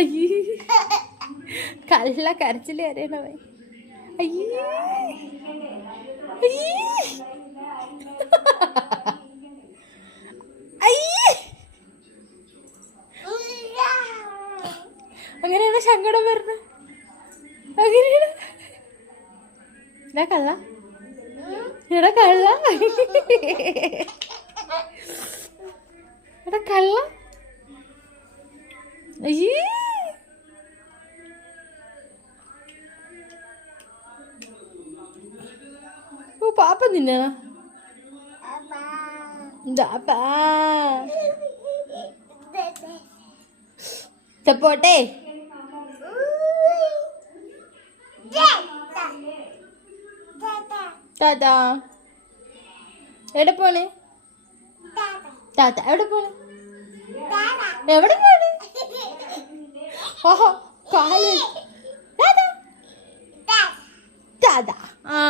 അയ്യേ കള്ള കരച്ചില് കരയണവേ. അയ്യേ അയ്യേ അങ്ങനെയാണ് സങ്കടം വരുന്നത്. അങ്ങനെയാണ് കള്ള എടാ കള്ള എടാ കള്ള. അയ്യേ ഓ പാപ്പ തിന്നണ പോട്ടെ. താത്ത എവിടെ പോണേ? താത്ത എവിടെ പോണേ? എവിടെ പോണേ? ഓഹോ കാല് താത്ത ആ